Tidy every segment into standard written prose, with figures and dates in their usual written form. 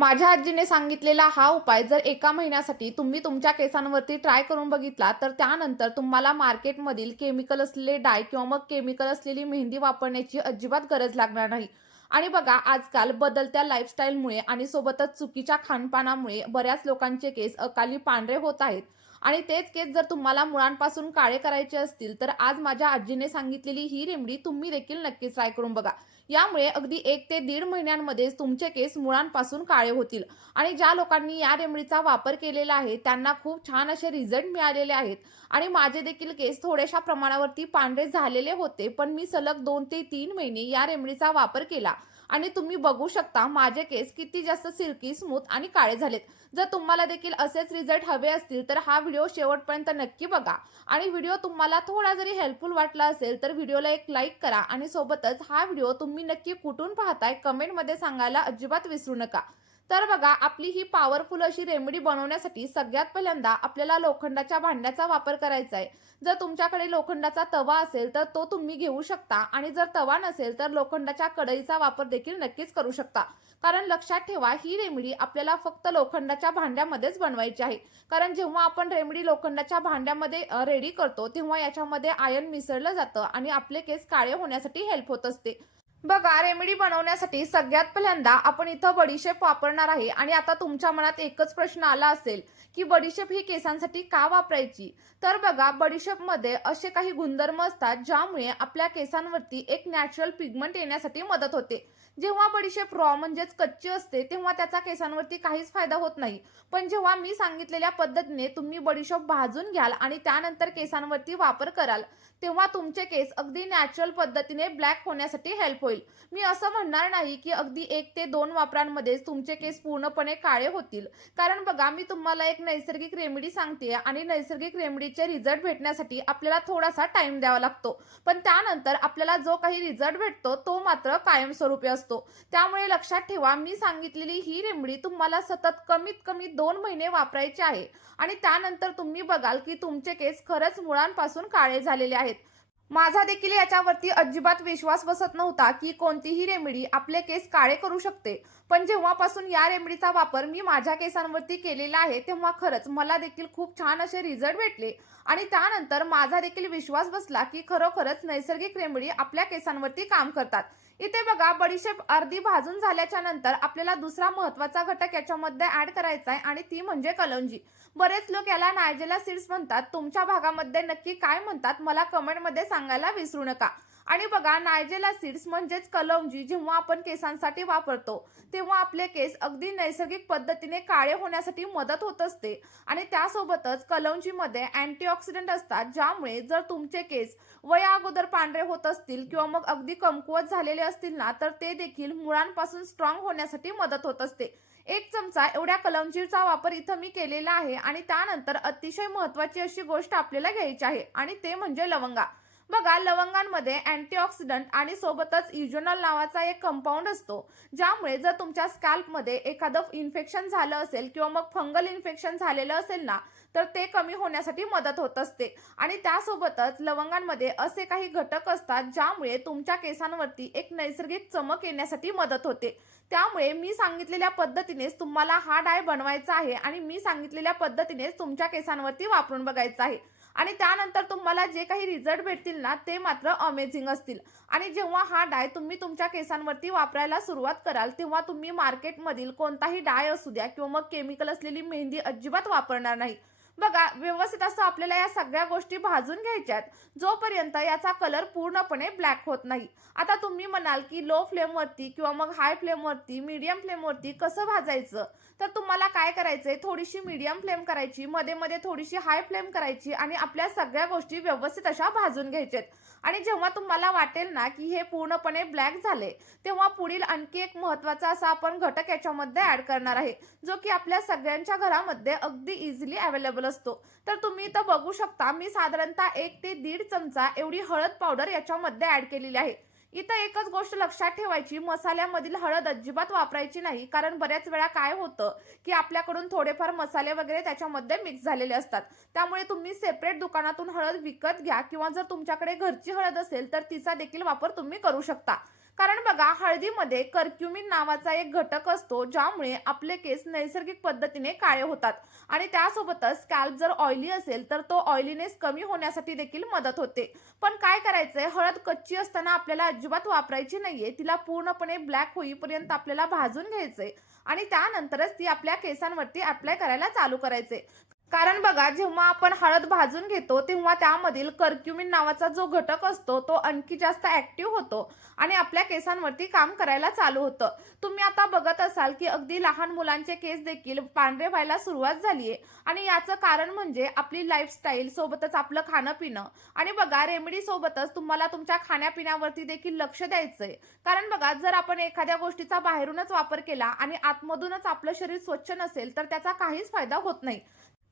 माझ्या आजीने सांगितलेला हा उपाय जर एका महिन्यासाठी तुम्ही तुमच्या केसांवरती ट्राय करून बघितला, तर त्यानंतर तुम्हाला मार्केटमधील केमिकल असलेले डाय किंवा मग केमिकल असलेली मेहंदी वापरण्याची अजिबात गरज लागणार नाही. आणि बघा, आजकाल बदलत्या लाईफस्टाईलमुळे आणि सोबतच चुकीच्या खानपानामुळे बऱ्याच लोकांचे केस अकाली पांढरे होत आहेत. आणि तेच केस जर तुम्हाला मुळांपासून काळे करायचे असतील, तर आज माझ्या आजीने सांगितलेली ही रेमेडी तुम्ही देखील नक्कीच ट्राय करून बघा. यामुळे अगदी 1 ते दीड महिन्यांमध्येच तुमचे केस मुळांपासून काळे होतील. आणि ज्या लोकांनी या रेमेडीचा वापर केलेला आहे, त्यांना खूप छान असे रिझल्ट मिळालेले आहेत. आणि माझे देखील केस थोड्याशा प्रमाणावरती पांढरे झालेले होते, पण मी सलग 2 ते 3 महिने या रेमेडीचा वापर केला आणि तुम्ही बघू शकता माझे केस किती जास्त सिल्की, स्मूथ आणि काळे झालेत. जर तुम्हाला देखील असेच रिझल्ट हवे असतील, तर हा व्हिडिओ शेवटपर्यंत नक्की बघा. आणि व्हिडिओ तुम्हाला थोडा जरी हेल्पफुल वाटला असेल, तर व्हिडिओला एक लाईक करा आणि सोबतच हा व्हिडिओ तुम्ही नक्की कुठून पाहताय कमेंटमध्ये सांगायला अजिबात विसरू नका. तर बघा, आपली ही पॉवरफुल अशी रेमेडी बनवण्यासाठी सगळ्यात पहिल्यांदा आपल्याला लोखंडाच्या भांड्याचा वापर करायचा आहे. जर तुमच्याकडे लोखंडाचा तवा असेल, तर तो तुम्ही घेऊ शकता आणि जर तवा नसेल, तर लोखंडाच्या कढईचा वापर देखील नक्कीच करू शकता. कारण लक्षात ठेवा, ही रेमेडी आपल्याला फक्त लोखंडाच्या भांड्यामध्येच बनवायची आहे. कारण जेव्हा आपण रेमेडी लोखंडाच्या भांड्यामध्ये रेडी करतो, तेव्हा याच्यामध्ये आयर्न मिसळलं जातं आणि आपले केस काळे होण्यासाठी हेल्प होत असते. बघा, रेमेडी बनवण्यासाठी सगळ्यात पहिल्यांदा आपण इथं बडीशेप वापरणार आहे. आणि आता तुमच्या मनात एकच प्रश्न आला असेल की बडीशेप ही केसांसाठी का वापरायची? तर बघा, बडीशेपमध्ये असे काही गुणधर्म असतात ज्यामुळे आपल्या केसांवरती एक नॅचरल पिगमेंट येण्यासाठी मदत होते. जेव्हा बडीशेप रॉ म्हणजेच कच्ची असते, तेव्हा त्याचा केसांवरती काहीच फायदा होत नाही. पण जेव्हा मी सांगितलेल्या पद्धतीने तुम्ही बडीशेप भाजून घ्याल आणि त्यानंतर केसांवरती वापर कराल, तेव्हा तुमचे केस अगदी नॅचरल पद्धतीने ब्लॅक होण्यासाठी हेल्प होईल. मी असं म्हणणार नाही की अगदी 1 ते 2 वापरांमध्येच तुमचे केस पूर्णपणे काळे होतील. कारण बघा, मी तुम्हाला एक नैसर्गिक रेमेडी सांगते आणि नैसर्गिक रेमेडीचे रिझल्ट भेटण्यासाठी आपल्याला थोडासा टाइम द्यावा लागतो. पण त्यानंतर आपल्याला जो काही रिझल्ट भेटतो, तो मात्र कायमस्वरूपी असतो. त्यामुळे लक्षात ठेवा, मी सांगितलेली ही रेमेडी तुम्हाला सतत कमीत कमी 2 महिने वापरायची आहे. आणि त्यानंतर तुम्ही बघाल की तुमचे केस खरंच मुळांपासून काळे झालेले आहेत. माझा देखील याच्यावरती अजिबात विश्वास बसत नव्हता की कोणतीही रेमेडी आपले केस काळे करू शकते. पण जेव्हापासून या रेमेडीचा वापर मी माझ्या केसांवरती केलेला आहे, तेव्हा खरंच मला देखील खूप छान असे रिझल्ट भेटले. आणि त्यानंतर माझा देखील विश्वास बसला की खरोखरच नैसर्गिक रेमेडी आपल्या केसांवरती काम करतात. इथे बघा, बडीशेप अर्धी भाजून झाल्याच्या नंतर आपल्याला दुसरा महत्त्वाचा घटक याच्यामध्ये ॲड करायचा आहे आणि ती म्हणजे कलौंजी. बरेच लोक याला नायजेला सीड्स म्हणतात. तुमच्या भागामध्ये नक्की काय म्हणतात मला कमेंटमध्ये सांगायला विसरू नका. आणि बघा, नायजेला सीड्स म्हणजेच कलौंजी जेव्हा आपण केसांसाठी वापरतो, तेव्हा आपले केस अगदी नैसर्गिक पद्धतीने काळे होण्यासाठी मदत होत असते. आणि त्यासोबतच कलौंजीमध्ये अँटीऑक्सिडंट असतात, ज्यामुळे जर तुमचे केस वया अगोदर पांढरे होत असतील किंवा मग अगदी कमकुवत झालेले असतील ना, तर ते देखील मुळांपासून स्ट्रॉंग होण्यासाठी मदत होत असते. 1 चमचा एवढ्या कलौंजीचा वापर इथं मी केलेला आहे. आणि त्यानंतर अतिशय महत्त्वाची अशी गोष्ट आपल्याला घ्यायची आहे आणि ते म्हणजे लवंगा. बघा, लवंगांमध्ये अँटीऑक्सिडंट आणि सोबतच इझोनॉल नावाचा एक कंपाऊंड असतो, ज्यामुळे जर तुमच्या स्कॅल्पमध्ये एखादं इन्फेक्शन झालं असेल किंवा मग फंगल इन्फेक्शन झालेलं असेल ना, तर ते कमी होण्यासाठी मदत होत असते. आणि त्यासोबतच लवंगांमध्ये असे काही घटक असतात ज्यामुळे तुमच्या केसांवरती एक नैसर्गिक चमक येण्यासाठी मदत होते. त्यामुळे मी सांगितलेल्या पद्धतीनेच तुम्हाला हा डाय बनवायचा आहे आणि मी सांगितलेल्या पद्धतीनेच तुमच्या केसांवरती वापरून बघायचा आहे. आणि त्यानंतर तुम्हाला जे काही रिझल्ट भेटतील ना, ते मात्र अमेझिंग असतील. आणि जेव्हा हा डाय तुम्ही तुमच्या केसांवरती वापरायला सुरुवात कराल, तेव्हा तुम्ही मार्केटमधील कोणताही डाय असू द्या किंवा मग केमिकल असलेली मेहंदी अजिबात वापरणार नाही. बघा, व्यवस्थित असं आपल्याला या सगळ्या गोष्टी भाजून घ्यायच्यात, जोपर्यंत याचा कलर पूर्णपणे ब्लॅक होत नाही. आता तुम्ही म्हणाल की लो फ्लेमवरती किंवा मग हाय फ्लेमवरती, मीडियम फ्लेमवरती कसं भाजायचं? तर तुम्हाला काय करायचंय, थोडीशी मीडियम फ्लेम करायची, मध्ये-मध्ये थोडीशी हाय फ्लेम करायची आणि आपल्या सगळ्या गोष्टी व्यवस्थित अशा भाजून घ्यायच्यात. आणि जेव्हा तुम्हाला वाटेल ना की हे पूर्णपणे ब्लॅक झाले, तेव्हा पुढील आणखी एक महत्त्वाचा असा आपण घटक याच्यामध्ये ॲड करणार आहे, जो की आपल्या सगळ्यांच्या घरामध्ये अगदी इझिली अवेलेबल असतो. तर तुम्ही इथं बघू शकता, मी साधारणतः 1 ते दीड चमचा एवढी हळद पावडर याच्यामध्ये ॲड केलेली आहे. इथं एकच गोष्ट लक्षात ठेवायची, मसाल्यामधील हळद अजिबात वापरायची नाही. कारण बऱ्याच वेळा काय होतं की आपल्याकडून थोडेफार मसाले वगैरे त्याच्यामध्ये मिक्स झालेले असतात. त्यामुळे तुम्ही सेपरेट दुकानातून हळद विकत घ्या किंवा जर तुमच्याकडे घरची हळद असेल, तर तिचा देखील वापर तुम्ही करू शकता. कारण बघा हळदीमध्ये कर्क्युमिन नावाचा एक घटक असतो ज्यामुळे आपले केस नैसर्गिक पद्धतीने काळे होतात आणि त्यासोबतच स्कॅल्प जर ऑइली असेल तर तो ऑइलीनेस कमी होण्यासाठी देखील मदत होते. पण काय करायचंय, हळद कच्ची असताना आपल्याला अजिबात वापरायची नाहीये. तिला पूर्णपणे ब्लॅक होईपर्यंत आपल्याला भाजून घ्यायचंय आणि त्यानंतरच ती आपल्या केसांवरती अप्लाय करायला चालू करायचे. कारण बघा जेव्हा आपण हळद भाजून घेतो तेव्हा त्यामधील कर्क्युमिन नावाचा जो घटक असतो तो आणखी जास्त ऍक्टिव्ह होतो आणि आपल्या केसांवरती काम करायला चालू होतं. तुम्ही आता बघत असाल की अगदी लहान मुलांचे केस देखील पांढरे व्हायला सुरुवात झालीये आणि याचं कारण म्हणजे आपली लाईफस्टाईल सोबतच आपलं खाणं पिणं. आणि बघा रेमेडी सोबतच तुम्हाला तुमच्या खाण्यापिण्यावरती देखील लक्ष द्यायचंय. कारण बघा जर आपण एखाद्या गोष्टीचा बाहेरूनच वापर केला आणि आतमधूनच आपलं शरीर स्वच्छ नसेल तर त्याचा काहीच फायदा होत नाही.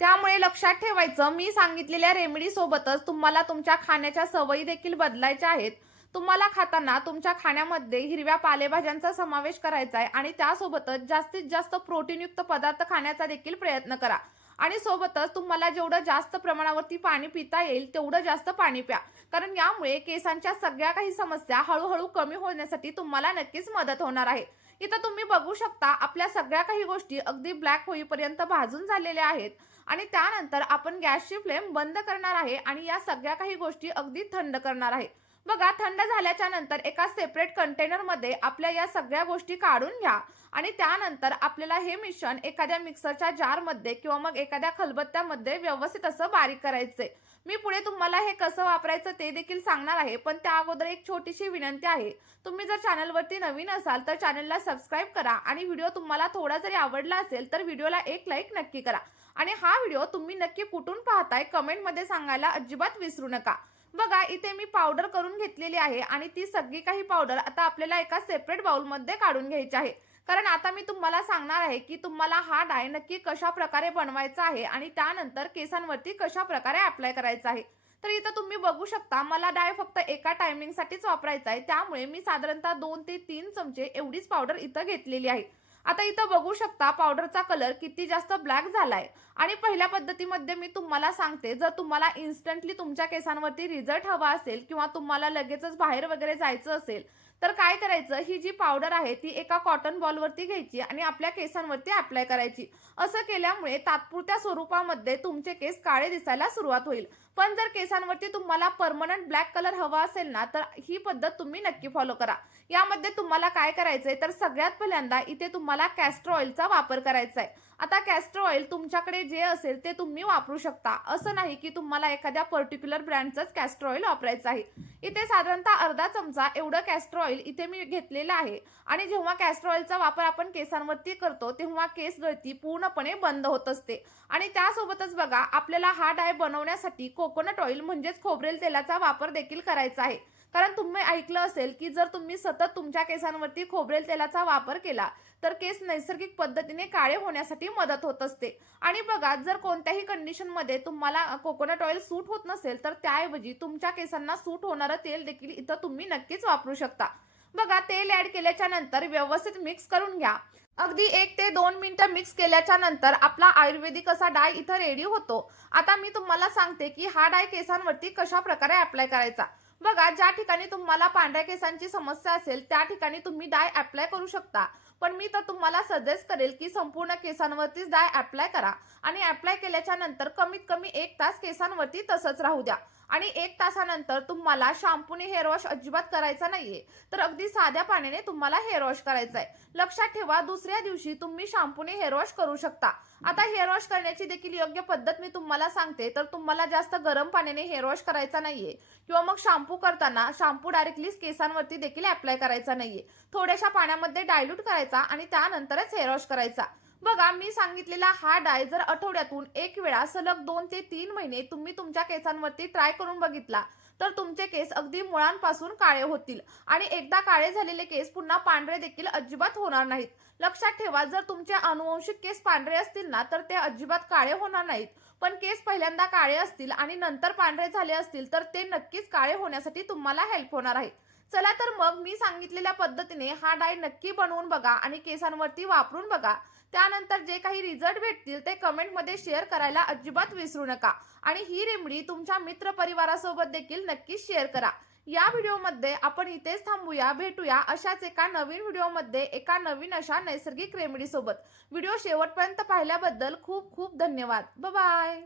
त्यामुळे लक्षात ठेवायचं, मी सांगितलेल्या रेमेडी सोबतच तुम्हाला तुमच्या खाण्याच्या सवयी देखील बदलायच्या आहेत. तुम्हाला खाताना तुमच्या खाण्यामध्ये हिरव्या पालेभाज्यांचा समावेश करायचा आहे आणि त्यासोबतच जास्तीत जास्त प्रोटीनयुक्त पदार्थ खाण्याचा देखील प्रयत्न करा. आणि सोबतच तुम्हाला जेवढं जास्त प्रमाणावरती पाणी पिता येईल तेवढं जास्त पाणी प्या. कारण यामुळे केसांच्या सगळ्या काही समस्या हळूहळू कमी होण्यासाठी तुम्हाला नक्कीच मदत होणार आहे. इथं तुम्ही बघू शकता आपल्या सगळ्या काही गोष्टी अगदी ब्लॅक होईपर्यंत भाजून झालेल्या आहेत आणि त्यानंतर आपण गॅसची फ्लेम बंद करणार आहे आणि या सगळ्या काही गोष्टी अगदी थंड करणार आहे. बघा थंड झाल्याच्या नंतर एका सेपरेट कंटेनरमध्ये आपल्या या सगळ्या गोष्टी काढून घ्या आणि त्यानंतर आपल्याला हे मिश्रण एखाद्या मिक्सरच्या जारमध्ये किंवा मग एखाद्या खलबत्त्यामध्ये व्यवस्थित असं बारीक करायचंय. मी पुढे तुम्हाला हे कसं वापरायचं ते देखील सांगणार आहे, पण त्या अगोदर एक छोटीशी विनंती आहे. तुम्ही जर चॅनलवरती नवीन असाल तर चॅनलला सबस्क्राईब करा आणि व्हिडिओ तुम्हाला थोडा जरी आवडला असेल तर व्हिडिओला एक लाईक नक्की करा. आणि हा व्हिडिओ तुम्ही नक्की कुठून पाहताय कमेंटमध्ये सांगायला अजिबात विसरू नका. बघा इथे मी पावडर करून घेतलेली आहे आणि ती सगळी काही पावडर आता आपल्याला एका सेपरेट बाउलमध्ये काढून घ्यायची आहे. कारण आता मी तुम्हाला सांगणार आहे की तुम्हाला हा डाय नक्की कशा प्रकारे बनवायचा आहे आणि त्यानंतर केसांवरती कशा प्रकारे अप्लाय करायचा आहे. तर इथं तुम्ही बघू शकता मला डाय फक्त एका टायमिंगसाठीच वापरायचा आहे, त्यामुळे मी साधारणतः 2 ते 3 चमचे एवढीच पावडर इथं घेतलेली आहे. आता इथं बघू शकता पावडरचा कलर किती जास्त ब्लॅक झालाय. आणि पहिल्या पद्धतीमध्ये मी तुम्हाला सांगते, जर तुम्हाला इन्स्टंटली तुमच्या केसांवरती रिझल्ट हवा असेल किंवा तुम्हाला लगेचच बाहेर वगैरे जायचं असेल तर काय करायचं, ही जी पावडर आहे ती एका कॉटन बॉलवरती घ्यायची आणि आपल्या केसांवरती अप्लाय करायची. असं केल्यामुळे तात्पुरत्या स्वरूपामध्ये तुमचे केस काळे दिसायला सुरुवात होईल. पण जर केसांवरती तुम्हाला परमनंट ब्लॅक कलर हवा असेल ना तर ही पद्धत तुम्ही नक्की फॉलो करा. यामध्ये तुम्हाला काय करायचंय तर सगळ्यात पहिल्यांदा इथे तुम्हाला कॅस्टर ऑइलचा वापर करायचा आहे. आता कॅस्टर ऑइल तुमच्याकडे जे असेल ते तुम्ही वापरू शकता. असं नाही की तुम्हाला एखाद्या पर्टिक्युलर ब्रँडचंच कॅस्टर ऑइल वापरायचं आहे. इथे साधारणतः अर्धा चमचा एवढं कॅस्टर ऑइल इथे मी घेतलेलं आहे. आणि जेव्हा कॅस्टर ऑइलचा वापर आपण केसांवरती करतो तेव्हा केस गळती पूर्णपणे बंद होत असते. आणि त्यासोबतच बघा आपल्याला हा डाय बनवण्यासाठी कोकोनट ऑइल म्हणजेच खोबरेल तेलाचा वापर देखील करायचा आहे. कारण तुम्ही ऐकलं असेल की जर तुम्ही सतत तुमच्या केसांवरती खोबरेल तेलाचा वापर केला तर केस नैसर्गिक पद्धतीने काळे होण्यासाठी मदत होत असते. आणि बघा जर कोणत्याही कंडिशनमध्ये तुम्हाला कोकोनट ऑइल सूट होत नसेल तर त्याऐवजी तुमच्या केसांना सूट होणारं तेल देखील इथं तुम्ही नक्कीच वापरू शकता. बघा तेल ऍड केल्याच्या नंतर व्यवस्थित मिक्स करून घ्या. अगदी 1 ते 2 मिनिटं मिक्स केल्याच्या नंतर आपला आयुर्वेदिक असा डाय इथं रेडी होतो. आता मी तुम्हाला सांगते की हा डाय केसांवरती कशा प्रकारे अप्लाय करायचा. बघा ज्या ठिकाणी तुम्हाला पांढऱ्या केसांची समस्या असेल त्या ठिकाणी तुम्ही डाय अप्लाय करू शकता. पण मी तर तुम्हाला सजेस्ट करेल की संपूर्ण केसांवरतीच डाय अप्लाय करा आणि अप्लाय केल्याच्या नंतर कमीत कमी 1 तास केसांवरती तसंच राहू द्या. आणि 1 तासानंतर तुम्हाला शॅम्पूने हेअर वॉश अजिबात करायचा नाहीये, तर अगदी साध्या पाण्याने तुम्हाला हेअर वॉश करायचा आहे. लक्षात ठेवा दुसऱ्या दिवशी तुम्ही शॅम्पूने हेअर वॉश करू शकता. आता हेअर वॉश करण्याची देखील योग्य पद्धत मी तुम्हाला सांगते. तर तुम्हाला जास्त गरम पाण्याने हेअर वॉश करायचा नाहीये किंवा मग शॅम्पू करताना शॅम्पू डायरेक्टली केसांवरती देखील अप्लाय करायचा नाहीये. थोड्याशा पाण्यामध्ये डायल्यूट करायचा आणि त्यानंतरच हेअर वॉश करायचा. बघा मी सांगितलेला हा डाय जर आठवड्यातून 1 वेळा सलग 2 ते 3 महिने तुम्ही तुमच्या केसांवरती ट्राय करून बघितला तर तुमचे केस अगदी मुळांपासून काळे होतील आणि एकदा काळे झालेले केस पुन्हा पांढरे देखील अजिबात होणार नाहीत. लक्षात ठेवा जर तुमचे अनुवंशिक केस पांढरे असतील ना तर ते अजिबात काळे होणार नाहीत. पण केस पहिल्यांदा काळे असतील आणि नंतर पांढरे झाले असतील तर ते नक्कीच काळे होण्यासाठी तुम्हाला हेल्प होणार आहे. चला तर मग मी सांगितलेल्या पद्धतीने हा डाय नक्की बनवून बघा आणि केसांवरती वापरून बघा. त्यानंतर जे काही रिझल्ट भेटतील ते कमेंटमध्ये शेअर करायला अजिबात विसरू नका. आणि ही रेमेडी तुमच्या मित्र परिवारासोबत देखील नक्की शेअर करा. या व्हिडिओमध्ये आपण इथेच थांबूया. भेटूया अशाच एका नवीन व्हिडिओमध्ये एका नवीन अशा नैसर्गिक रेमेडी सोबत. व्हिडिओ शेवटपर्यंत पाहिल्याबद्दल खूप खूप धन्यवाद. बाय.